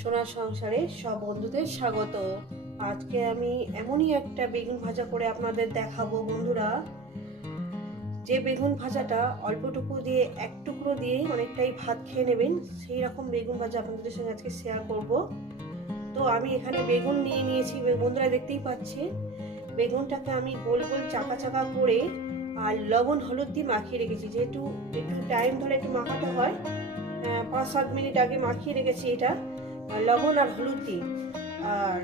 সোনার সংসারে সব বন্ধুদের স্বাগত। আজকে আমি এমনই একটা বেগুন ভাজা করে আপনাদের দেখাবো বন্ধুরা। যে বেগুন ভাজাটা অল্পটুকু দিয়ে, এক টুকরো দিয়ে অনেকটাই ভাত খেয়ে নেবেন, সেই রকম বেগুন ভাজা আপনাদের সঙ্গে আজকে শেয়ার করব। তো আমি এখানে বেগুন নিয়ে নিয়েছি বন্ধুরা দেখতেই পাচ্ছে বেগুনটাকে আমি গোল গোল চাকা চাকা করে আর লবণ, হলুদ দিয়ে মাখিয়ে রেখেছি। যেহেতু একটু টাইম ধরে একটু মাখাতে হয় পাঁচ সাত মিনিট আগে মাখিয়ে রেখেছি এটা। লবণ আর হলুদ দিয়ে আর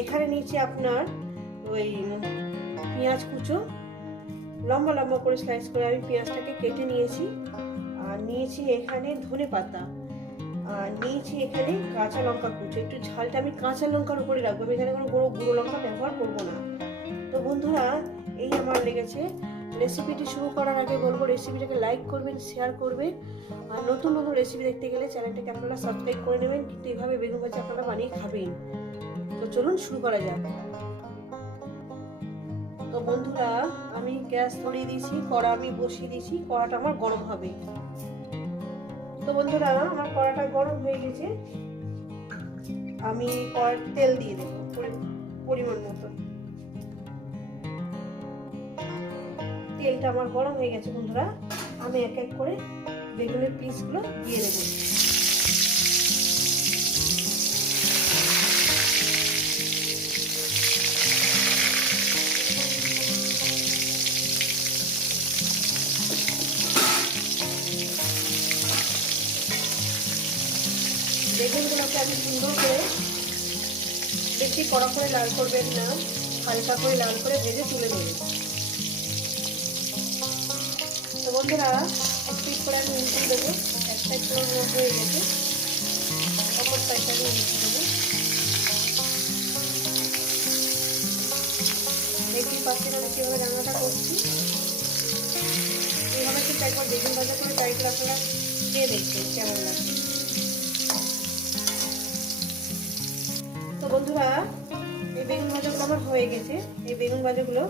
এখানে নিচে আপনার ওই পেঁয়াজ কুচো। লম্বা লম্বা করে স্লাইস করে আমি পেঁয়াজটাকে কেটে নিয়েছি। আর নিয়েছি এখানে ধনে পাতা। আর নিয়েছি এখানে কাঁচা লঙ্কা কুচো। একটু ঝালটা আমি কাঁচা লঙ্কার উপরে রাখব। আমি এখানে কোনো গুঁড়ো গুঁড়ো লঙ্কা ব্যবহার করব না। তো বন্ধুরা, এই আমার লেগেছে রেসিপিটি শুরু করার আগে বলব, রেসিপিটাকে লাইক করবেন শেয়ার করবেন। আর নতুন নতুন রেসিপি দেখতে গেলে চ্যানেলটাকে আপনারা সাবস্ক্রাইব করে নেবেন, কিন্তু এইভাবে বেগুন ভাজা আপনারা বানিয়ে খাবেন। তো চলুন শুরু করা যাক। তো বন্ধুরা, আমি গ্যাস ধরিয়ে দিয়েছি, কড়া আমি বসিয়ে দিয়েছি, কড়াটা আমার গরম হবে। তো বন্ধুরা, আমার কড়াটা গরম হয়ে গেছে। আমি কড়ার তেল দিয়ে দেবো পরিমাণ মতো। তেলটা আমার গরম হয়ে গেছে, বন্ধুরা। আমি এক এক করে বেগুনের পিসগুলো দিয়ে দেবো। বেগুনগুলোকে আমি সুন্দর করে বেশি কড়া করে লাল করবেন না, হালকা করে লাল করে ভেজে তুলে নেবেন বন্ধুরা এক পিস করে আমি উল্টে দেবো। এক সাইড করে হয়ে গেছে। অপর সাইডটা আমি উল্টে দেবো। দেখতেই পাচ্ছেন আমি কীভাবে রান্নাটা করছি। এইভাবে কিন্তু একবার বেগুন ভাজা করে চাইতে আপনারা খেয়ে দেখবেন কেমন লাগছে তো বন্ধুরা, এই বেগুন ভাজাগুলো আমার হয়ে গেছে। এই বেগুন ভাজাগুলো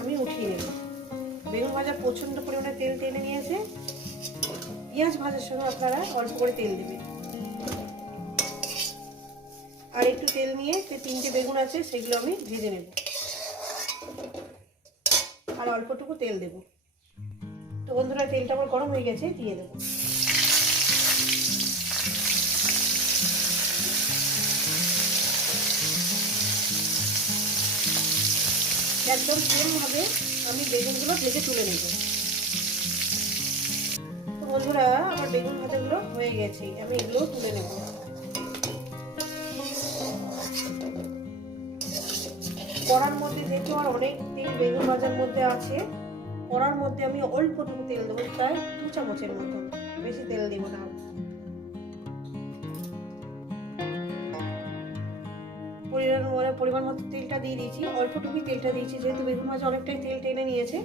আমি উঠিয়ে নেব। বেগুন ভাজা প্রচণ্ড পরিমাণে তেল টেনে নিয়েছে। পেঁয়াজ ভাজার সময় আপনারা অল্প করে তেল দেবেন। আর একটু তেল নিয়ে যে তিনটে বেগুন আছে, সেগুলো আমি ভেজে নেব। আর অল্পটুকু তেল দেব। তো বন্ধুরা, তেলটা আমার গরম হয়ে গেছে, দিয়ে দেবো। একদম সেমভাবে আমি বেগুনগুলো ভেজে তুলে নেব। তো বন্ধুরা, আমার বেগুন ভাজাগুলো হয়ে গেছে। আমি এগুলো তুলে নেব। কড়ার মধ্যে যেহেতু আমার অনেক তেল বেগুন ভাজার মধ্যে আছে, কড়ার মধ্যে আমি অল্পটুকু তেল দেবো, প্রায় দু চামচের মতো। বেশি তেল দেবো না। পরিমাণ মতো তেলটা দিয়ে দিয়েছি। অল্পটুকুই তেলটা দিয়েছি, যেহেতু বেগুন ভাজা অনেকটাই তেল টেনে নিয়েছে।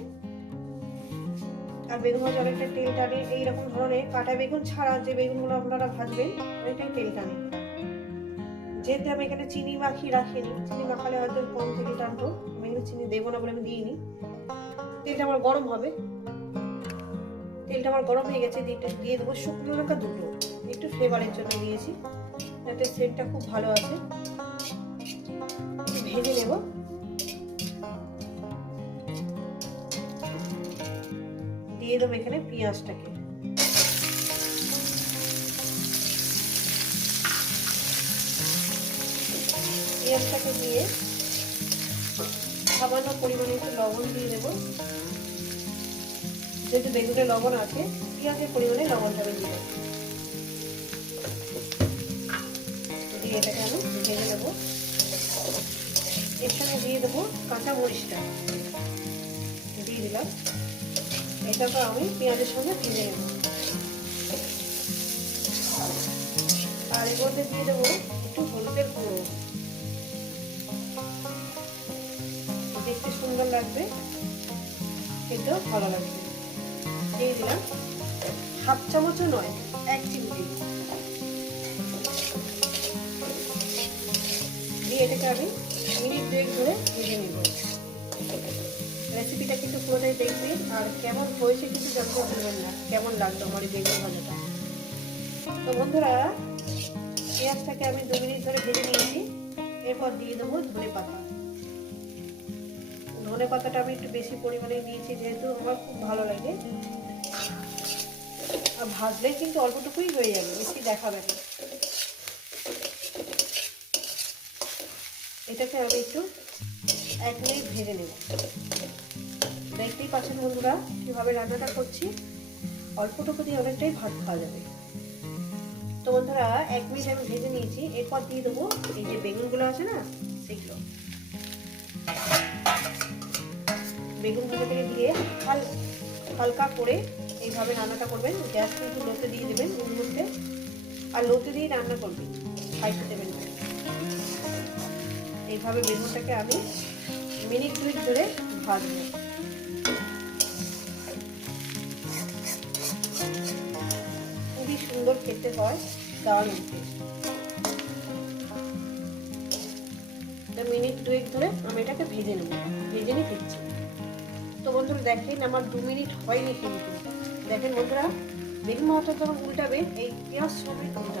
আর বেগুন ভাজা অনেকটা তেল টানে, এইরকম ধরনের কাটা বেগুন ছাড়া যে বেগুনগুলো আপনারা ভাজবেন, অনেকটাই তেল টানে। যেহেতু আমি এখানে চিনি মাখিয়ে রাখিনি, চিনি মাখালে হয়তো কম থেকে টানতো আমি এখানে চিনি দেবো না বলে আমি দিইনি। তেলটা আমার গরম হবে। তেলটা আমার গরম হয়ে গেছে দিয়ে দেবো শুকনো লঙ্কা দুটো। একটু ফ্লেভারের জন্য দিয়েছি, যাতে সেন্টটা খুব ভালো আছে ভেজে নেব। দিয়ে দেবো এখানে পেঁয়াজটাকে। পেঁয়াজটাকে দিয়ে সামান্য পরিমাণে একটু লবণ দিয়ে দেবো। যেহেতু বেগুনে লবণ আছে, পেঁয়াজের পরিমাণে লবণটা আমি দিয়ে দেবো। দিয়ে এটাকে আমি ভেজে নেব। সঙ্গে দিয়ে দেবো কাঁচা মরিচটা। দিয়ে দিলাম। এটাকে আমি পেঁয়াজের সঙ্গে ভেজে নেব। আর এর মধ্যে দিয়ে দেবো একটু হলুদের গুঁড়ো। দেখতে সুন্দর লাগবে। খেতেও ভালো লাগবে। দিয়ে দিলাম হাফ চামচও নয়, এক চিমটি। দিয়ে এটাকে আমি মিনিট দুয়েক ধরে ভেজে নেব। রেসিপিটা কিন্তু পুরোটাই দেখবেন। আর কেমন হয়েছে কিন্তু জানতে ভুলবেন না, কেমন লাগল আমার এই বেগুন ভাজাটা। তো বন্ধুরা, পেঁয়াজটাকে আমি দু মিনিট ধরে ভেজে নিয়েছি। এরপর দিয়ে দেবো ধনে পাতা। ধনে পাতাটা আমি একটু বেশি পরিমাণে দিয়েছি, যেহেতু আমার খুব ভালো লাগে। আর ভাজলে কিন্তু অল্পটুকুই হয়ে যাবে, বেশি দেখাবে না। এটাকে আমি একটু এক মিনিট ভেজে নেব। দেখতেই পাচ্ছেন বন্ধুরা, কীভাবে রান্নাটা করছি। অল্পটুকু দিয়ে অনেকটাই ভাত খাওয়া যাবে। তো বন্ধুরা, এক মিনিট আমি ভেজে নিয়েছি। এরপর দিয়ে দেবো এই যে বেগুনগুলো আছে না, সেগুলো। বেগুনগুলো থেকে দিয়ে হাল, হালকা করে এইভাবে রান্নাটা করবেন। গ্যাস কিন্তু লোতে দিয়ে দেবেন মধ্যে আর লোতে দিয়ে রান্না করবেন খাইতে দেবেন। এইভাবে বেগুনটাকে আমি মিনিট দুই ধরে ভাজবো। খুবই সুন্দর খেতে হয়, দারুণ মিনিট দুয়েক ধরে আমি এটাকে ভেজে নেব, ভেজে নিয়ে ফিরছি। তো বন্ধুরা দেখেন আমার দু মিনিট হয়নি কিন্তু। দেখেন বন্ধুরা, বেগুন মাথাটা যখন উল্টাবে, এই পেঁয়াজ উল্টাবে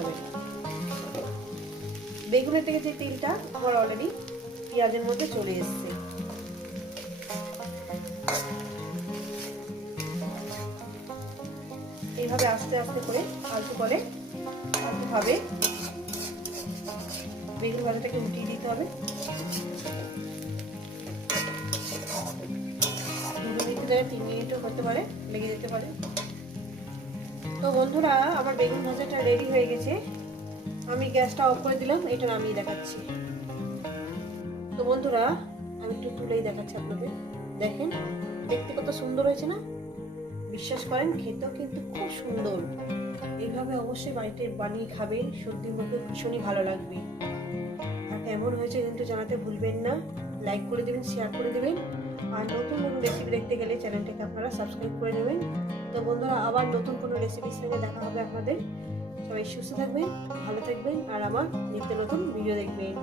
বেগুনের থেকে যে তেলটা আমার অলরেডি পেঁয়াজের মধ্যে চলে এসছে। এইভাবে আস্তে আস্তে করে আলতু করে আলতুভাবে বেগুন ভাজাটাকে উঠিয়ে দিতে হবে। মিনিট ধরে তিন মিনিটও হতে পারে, লেগে যেতে পারে। তো বন্ধুরা, আমার বেগুন ভাজাটা রেডি হয়ে গেছে। আমি গ্যাসটা অফ করে দিলাম, এটা নামিয়ে দেখাচ্ছি। তো বন্ধুরা, আমি একটু তুলেই দেখাচ্ছি আপনাদের। দেখেন, দেখতে কত সুন্দর হয়েছে না? বিশ্বাস করেন, খেতেও কিন্তু খুব সুন্দর। এইভাবে অবশ্যই বাড়িতে বানিয়ে খাবেন, সর্দির মধ্যে ভীষণই ভালো লাগবে। আর কেমন হয়েছে কিন্তু জানাতে ভুলবেন না। লাইক করে দেবেন শেয়ার করে দেবেন। আর নতুন নতুন রেসিপি দেখতে গেলে চ্যানেলটাকে আপনারা সাবস্ক্রাইব করে নেবেন। তো বন্ধুরা, আবার নতুন কোনো রেসিপির সঙ্গে দেখা হবে আপনাদের। সবাই সুস্থ থাকবেন ভালো থাকবেন আর আমার নিত্য নতুন ভিডিও দেখবেন।